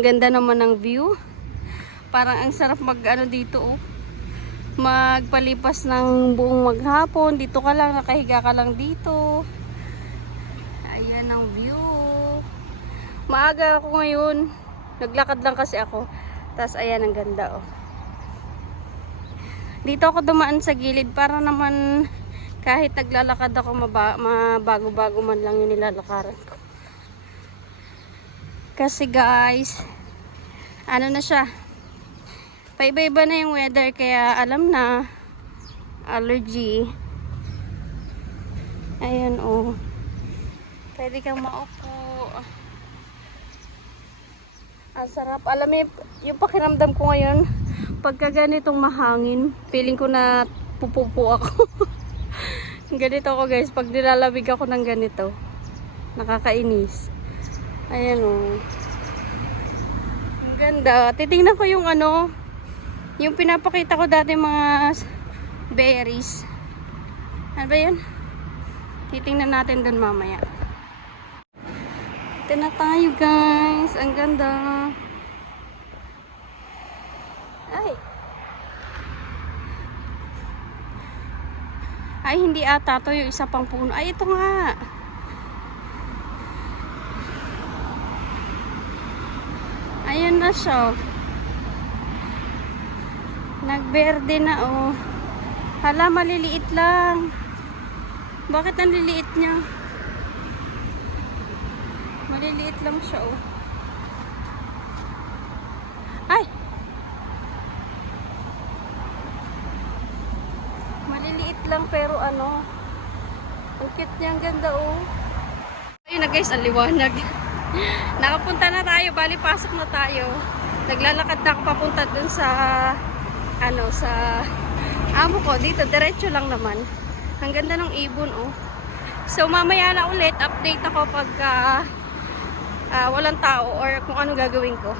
Ang ganda naman ng view. Parang ang sarap mag ano dito oh. Magpalipas ng buong maghapon. Dito ka lang, nakahiga ka lang dito. Ayan ang view. Maaga ako ngayon. Naglakad lang kasi ako. Tapos ayan ang ganda oh. Dito ako dumaan sa gilid para naman kahit naglalakad ako mabago-bago man lang yung nilalakaran ko. Kasi guys, ano na siya, paiba-iba na yung weather kaya alam na, allergy. Ayan oh. Pwede kang maupo. Ang sarap. Alam mo yung pakiramdam ko ngayon, pagka ganitong mahangin, feeling ko na pupupo ako. Ganito ako guys, pag nilalamig ako ng ganito, nakakainis. Ayan o. Ang ganda. Titingnan ko yung ano, yung pinapakita ko dati mga berries. Ano ba yun? Titingnan natin dun mamaya. Ito na tayo guys. Ang ganda. Ay, hindi ata to yung isa pang puno. Ay, ito nga. Ayan na siya. Nagberde na oh. Hala, maliliit lang. Bakit ang liliit niya? Maliliit lang siya oh. Ay! Maliliit lang pero ano, ang cute niya, ang ganda oh. Ayun na guys, ang liwanag. Nakapunta na tayo, bali pasok na tayo. Naglalakad na ako papunta dun sa ano, sa amo ko. Dito, diretso lang naman. Ang ganda ng ibon oh. So mamaya na ulit, update ako pag walang tao or kung ano gagawin ko.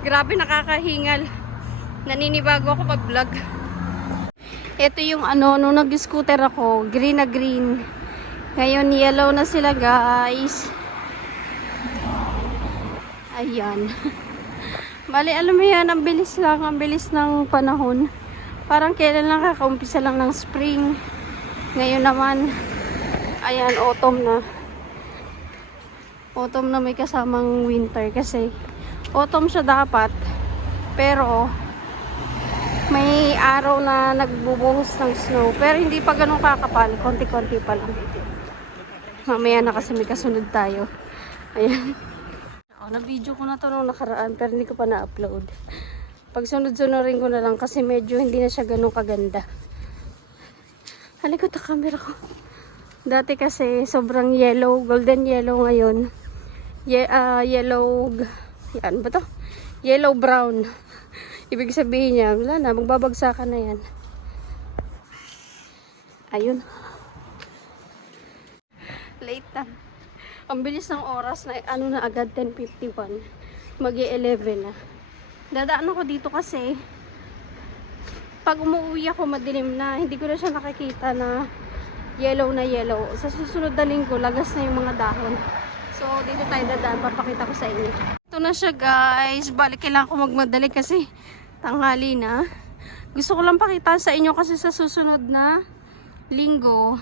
Grabe, nakakahingal. Naninibago ako pag vlog. Ito yung ano, nung nag-scooter ako, green na green. Ngayon, yellow na sila guys. Ayan. Bali, alam mo yan, ang bilis lang, ang bilis ng panahon. Parang kailan lang kakaumpisa lang ng spring. Ngayon naman, ayan, autumn na. Autumn na may kasamang winter kasi autumn siya dapat. Pero, may araw na nagbubuhos ng snow. Pero hindi pa ganun kakapal. Konti-konti pa lang. Mamaya na kasi may kasunod tayo. Ayan. Na-video ko na to nung nakaraan pero hindi ko pa na-upload. Pag sunod-sunurin ko na lang kasi medyo hindi na siya ganun kaganda. Halikot ang camera ko. Dati kasi sobrang yellow, golden yellow ngayon. Yellow, yan ba to? Yellow brown. Ibig sabihin niya, wala na, magbabagsakan na yan. Ayun. Late na. Ang bilis ng oras na ano na agad 10:51. Mag-11 na. Dadaan ako dito kasi pag umuwi ako madilim na, hindi ko na siya nakikita na yellow na yellow. Sa susunod na linggo, lagas na yung mga dahon. So, dito tayo dadaan. Papakita ko sa inyo. Ito na siya guys. Balik, kailangan ko magmadali kasi tanghali na. Gusto ko lang pakita sa inyo kasi sa susunod na linggo,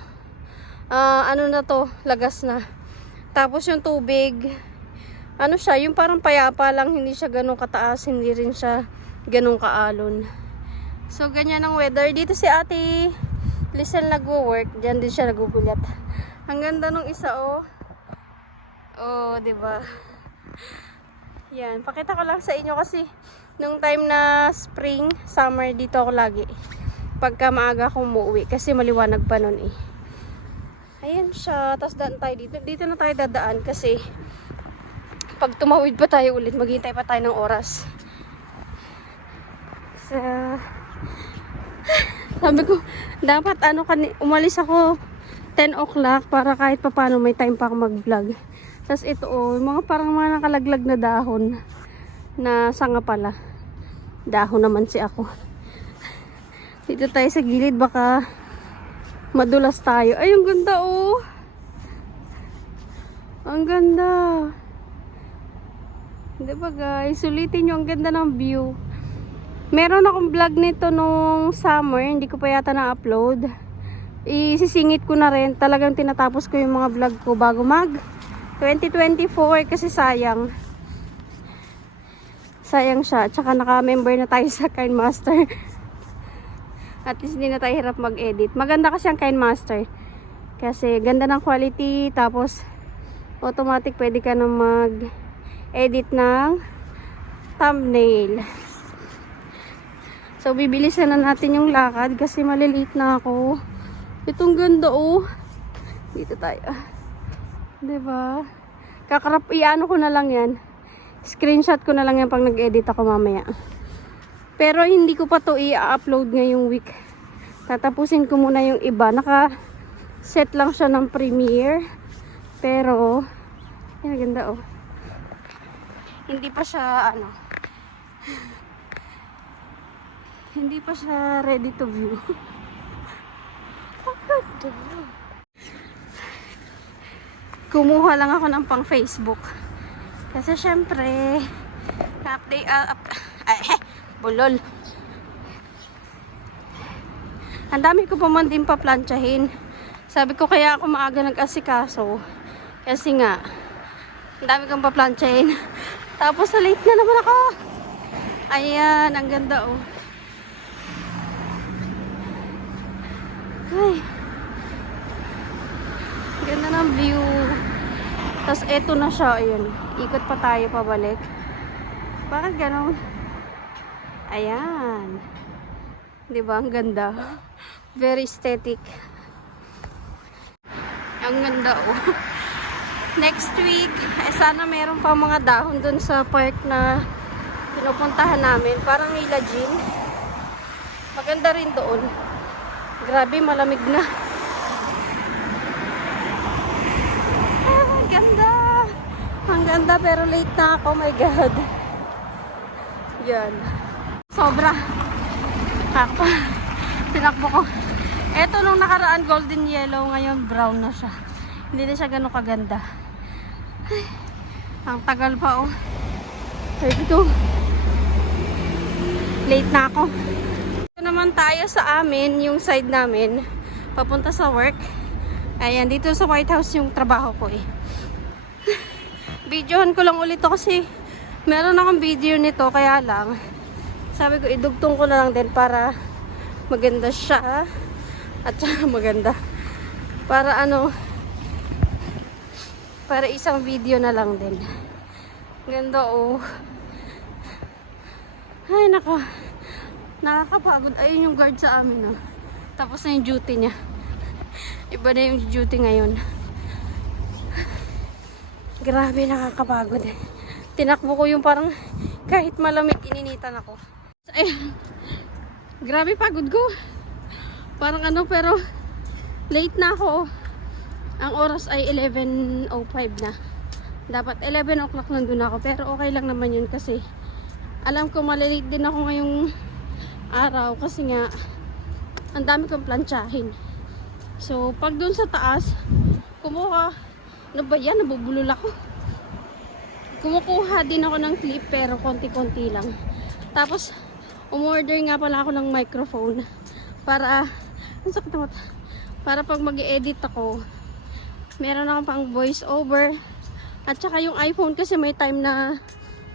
ano na to, lagas na. Tapos yung tubig, ano siya, yung parang payapa lang, hindi siya ganun kataas, hindi rin siya ganun kaalon. So, ganyan ang weather. Dito si Ate Lisel nagwo-work. Diyan din siya nagugulat. Ang ganda nung isa, oh. Oh, diba? Yan. Pakita ko lang sa inyo kasi nung time na spring, summer, dito ako lagi. Pagka maaga akong umuwi. Kasi maliwanag pa nun eh. Ayan siya. Tapos daan tayo dito. Dito na tayo dadaan kasi pag tumawid pa tayo ulit, maghihintay pa tayo ng oras. So, sabi ko, dapat ano, umalis ako 10 o'clock para kahit pa paano may time pa ako mag-vlog. Tapos ito oh, mga parang mga nakalaglag na dahon na sanga pala. Dahon naman si ako. Dito tayo sa gilid, baka madulas tayo. Ay, ang ganda oh. Ang ganda. Diba guys? Sulitin nyo. Ang ganda ng view. Meron akong vlog nito nung summer. Hindi ko pa yata na-upload. Isisingit ko na rin. Talagang tinatapos ko yung mga vlog ko bago mag 2024 kasi sayang. Sayang siya. Tsaka naka-member na tayo sa KineMaster. At least hindi na tayo hirap mag-edit. Maganda kasi ang KineMaster. Kasi ganda ng quality. Tapos automatic pwede ka na mag-edit ng thumbnail. So bibilisan na natin yung lakad kasi maliliit na ako. Itong ganda oh. Dito tayo. Diba? Iano ko na lang yan. Screenshot ko na lang yan pag nag-edit ako mamaya. Pero hindi ko pa to i-upload ngayong week. Tatapusin ko muna yung iba. Naka-set lang siya ng premiere. Pero, yan, ganda oh. Hindi pa siya, hindi pa siya ready to view. Kumuha lang ako ng pang Facebook. Kasi syempre, update, bulol. Ang dami ko pa man din paplantsahin. Sabi ko kaya ako maaga nag-asikaso. Kasi nga, ang dami kong paplantsahin. Tapos late na naman ako. Ayan, ang ganda oh. Ay. Ganda ng view. Tapos eto na siya, ayun. Ikot pa tayo pabalik. Bakit ganon? Ayan. Diba? Ang ganda. Very aesthetic. Ang ganda oh. Next week, sana meron pa mga dahon dun sa park na pinupuntahan namin. Parang Nila Jean. Maganda rin doon. Grabe, malamig na. Ang ganda. Ang ganda pero late na ako. Oh my God. Yan. Sobra. Ako. Tinakbo ko. Eto nung nakaraan golden yellow. Ngayon brown na siya. Hindi na siya ganun kaganda. Ay, ang tagal pa oh. Sabi ko. Late na ako. Ito naman tayo sa amin. Yung side namin. Papunta sa work. Ayan. Dito sa White House yung trabaho ko eh. Videohan ko lang ulit to kasi meron akong video nito. Kaya lang. Sabi ko idugtong ko na lang din para maganda siya. At saka maganda. Para para isang video na lang din. Ganda oh. Ay nakakapagod. Ayun yung guard sa amin oh. Tapos na yung duty niya. Iba na yung duty ngayon. Grabe nakakapagod. Tinakbo ko yung parang kahit malamig ininitan ako. Ayun. Grabe pagod ko. Parang pero late na ako. Ang oras ay 11:05 na. Dapat 11 o'clock nandun ako. Pero okay lang naman yun kasi alam ko malilate din ako ngayong araw. Kasi nga ang dami kong plantsahin. So pag dun sa taas kumuha. Ano ba yan? Nabubulol ako. Kumukuha din ako ng clip pero konti-konti lang. Tapos umorder nga pala ako ng microphone. Para para pag mag-edit ako meron akong pang voice over. At saka yung iPhone kasi may time na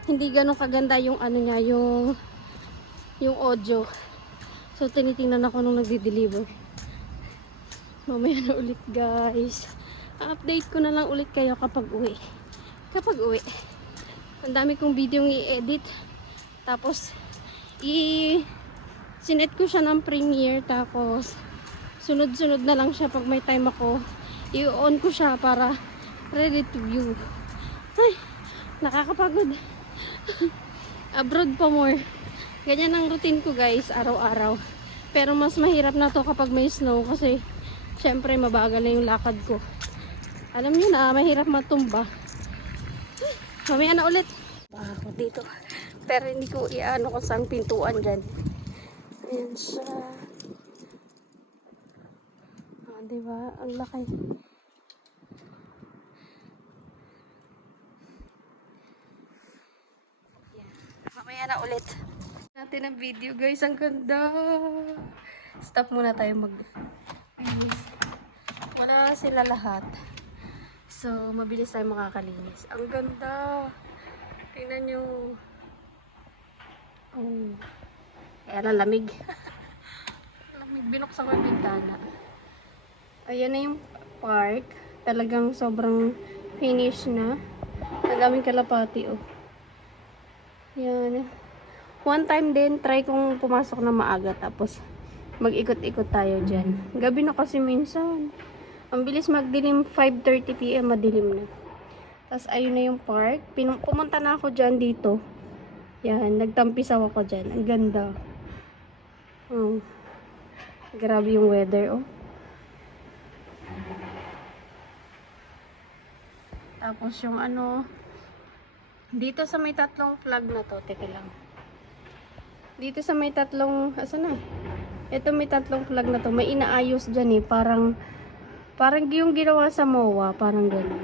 hindi ganun kaganda yung niya, yung audio. So tinitingnan ako nung nagdi-deliver. Mamaya na ulit guys. Update ko na lang ulit kayo kapag uwi. Ang dami kong video i-edit. Tapos sinet ko siya ng premiere. Tapos sunod-sunod na lang siya pag may time ako. I-on ko siya para ready to view. Ay, nakakapagod. Abroad pa more. Ganyan ang routine ko guys, araw-araw. Pero mas mahirap na to kapag may snow kasi syempre mabagal na yung lakad ko. Alam niyo na, mahirap matumba. Ay, mamaya na ulit. Ako dito. Pero hindi ko iano kung saan pintuan dyan. Ayan siya. Diba? Ang laki. natin ang video, guys. Ang ganda. Stop muna tayo mag-linis. Wala sila lahat. So, mabilis tayo makakalinis. Ang ganda. Tingnan nyo. Oh. Kaya lamig. Lamig. Binuksan ko yung bintana. Ayan na yung park. Talagang sobrang finish na. Ang daming kalapati, oh. Yan. One time din, try kong pumasok na maaga. Tapos, mag-ikot-ikot tayo dyan. Gabi na kasi minsan. Ang bilis magdilim, 5:30 PM madilim na. Tapos ayun na yung park. Pumunta na ako dyan dito. Yan, nagtampisaw ako dyan. Ang ganda. Oh. Grabe yung weather, oh. Tapos yung ano, dito sa may tatlong flag na to, teka lang. Dito sa may tatlong, asan na? Ito may tatlong flag na to, may inaayos dyan eh, parang yung ginawa sa MOA, parang gano'n.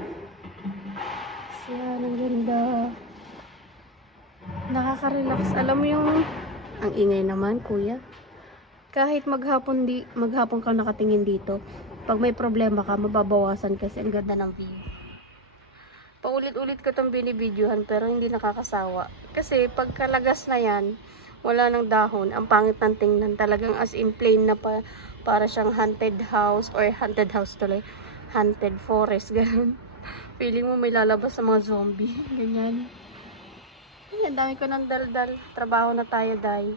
Yan, ang ganda. Nakaka-relax. Alam mo yung, ang ingay naman, kuya. Kahit maghapon ka nakatingin dito, pag may problema ka, mababawasan kasi ang ganda ng view. Paulit-ulit ko itong binibidyohan, pero hindi nakakasawa. Kasi pagkalagas na yan, wala nang dahon. Ang pangit ng tingnan. Talagang as in plain na pa. Para siyang haunted house or haunted house tuloy. Haunted forest, ganun. Feeling mo may lalabas sa mga zombie. Ganyan. Ay, ang dami ko ng daldal. Trabaho na tayo, day.